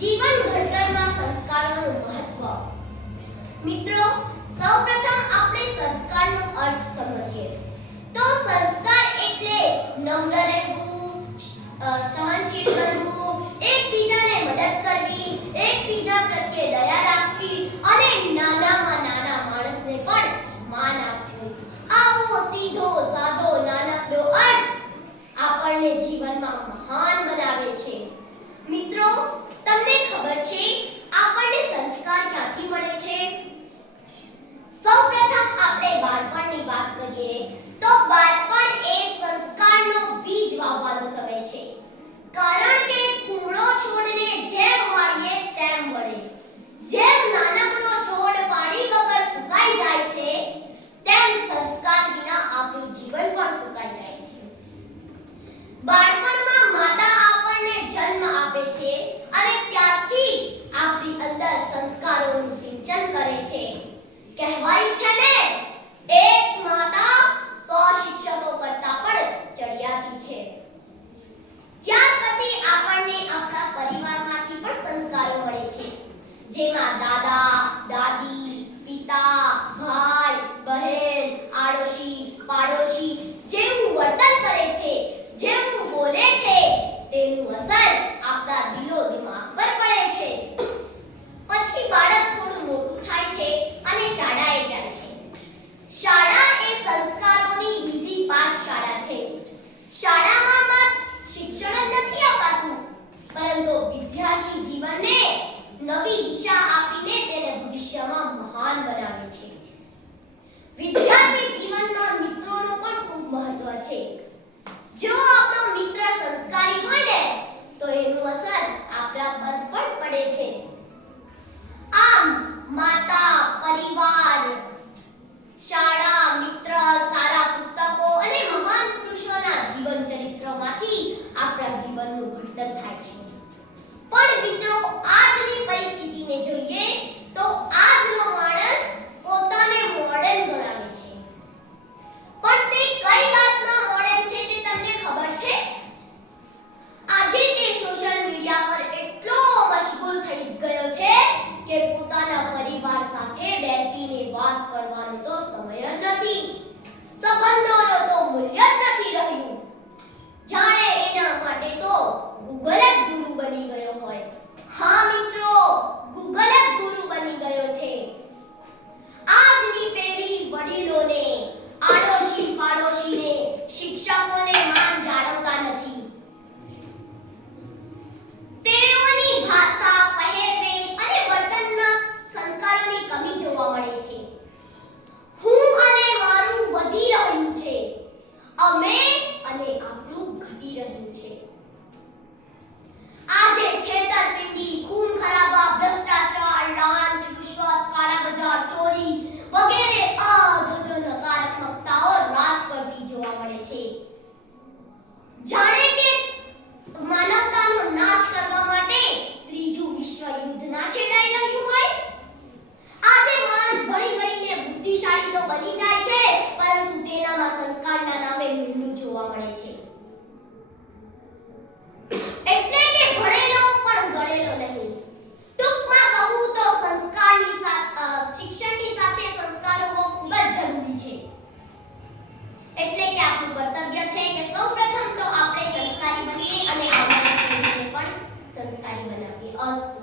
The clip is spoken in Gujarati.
જીવન ઘડતરમાં સંસ્કારોનું મહત્વ. મિત્રો, સૌપ્રથમ આપણે સંસ્કારનો અર્થ સમજીએ. તો સંસ્કાર એટલે નમ્ર રહેવું, સહનશીલ બનવું, એકબીજાને મદદ કરવી, એકબીજા પ્રત્યે દયા રાખવી અને નાનામાં નાના માણસને પણ માન આપવું. આવો સીધો સાદો નાનકડો અર્થ આપણને જીવનમાં મહાન બનાવે છે. મિત્રો, તમને ખબર છે આપણને સંસ્કાર ક્યાંથી મળે છે? સૌપ્રથમ આપણે બાળપણની વાત કરીએ તો બાળપણ એ સંસ્કારનો બીજ વાવવાનો સમય છે. કારણ કે કુમળો છોડને જેમ વાળીએ તેમ વળે. જેમ નાનકડો છોડ પાણી વગર સુકાઈ જાય છે, તેમ સંસ્કાર વિના આપણું જીવન પણ સુકાઈ જાય છે. બાળપણમાં માતા આપણને જન્મ આપે છે અને ત્યારથી જ આપણી અંદર સંસ્કારોનું સિંચન કરે છે. કહેવાયું છે ને, એક માતા 100 શિક્ષકો કરતા પણ ચડિયાતી છે. ત્યાર પછી આપણને આપણા પરિવારમાંથી પણ સંસ્કારો મળે છે, જેમાં દાદા, દાદી, પિતા, ભાઈ, બહેન, આડોશી, પાડોશી જેવું વર્તન કરે છે, જેવું બોલે છે, તેનું અસર આપણા દિલો દિમાગ પર પડે છે. પછી બાળક થોડું મોટું થાય છે અને શાળાએ જાય છે. શાળા એ સંસ્કારોની બીજી પાઠશાળા છે. શાળામાં માત્ર શિક્ષણ જ નથી અપાતું, પરંતુ વિદ્યાર્થી જીવનને નવી દિશા આપીને તેને ભવિષ્યમાં મહાન બનાવે છે. વિદ્યાર્થી જીવનમાં મિત્રોનો પણ ખૂબ મહત્વ છે. જો આપણો મિત્ર સંસ્કારી હોય ને, તો એનું અસર આપણા પર પણ પડે છે. આમ માતા, પરિવાર, શાળા, મિત્ર, સારા પુસ્તકો અને મહાન પુરુષોના જીવન ચરિત્રમાંથી આપણા જીવનનું ઘડતર થાય છે. પણ મિત્રો, આજની પરિસ્થિતિને જોઈએ તો આજનો માણસ પોતાને મોડર્ન ગણાવે છે. પણ તે કઈ વાતમાં મોડર્ન છે તે તમને ખબર છે? આજે તે સોશિયલ મીડિયા પર એટલો મશગુલ થઈ ગયો છે કે પોતાના પરિવાર સાથે બેસીને વાત કરવાનો તો સમય જ નથી. સંબંધોનો તો મૂલ્ય જ નથી રહ્યું. જાણે એના માટે તો ગૂગલ જ ગુરુ બની ગયો હોય. હા મિત્રો, ગૂગલ જ ગુરુ બની ગયો છે. આજની પેઢી વડીલોને, આડોશી પાડોશીને, શિક્ષકોને માન જાળવતા નથી. તેઓની ભાષા, પહેરવેશ અને વર્તનમાં સંસ્કારોની કમી જોવા મળે છે. હું અને મારું વધી રહ્યું છે, અમે અને આપણું ઘટી રહ્યું છે. આજે છેતરપિંડી, ખૂન ખરાબા, ભ્રષ્ટાચાર, લાંચ, રિશ્વત, કાળા બજાર, ચોરી વગેરે અધધ નકારાત્મકતાઓ રાજ કરતી જોવા મળે છે. જાણે કે માનવતાનો નાશ કરવા માટે ત્રીજું વિશ્વ યુદ્ધ ના છેડાઈ રહ્યું હોય. આજે માણસ ભણી ગણીને બુદ્ધિશાળી તો બની જાય છે, પરંતુ તેનામાં સંસ્કારના નામે મીંડું જોવા મળે છે. એટલે કે ભણેલો પણ ગણેલો નહીં. ટૂંકમાં કહું તો શિક્ષણની સાથે સંસ્કારો ખૂબ જ જરૂરી છે. એટલે કે આપણું કર્તવ્ય છે કે સૌપ્રથમ તો આપણે સંસ્કારી બનીએ અને આવનારી પેઢીને પણ સંસ્કારી બનાવીએ. અસ્તુ.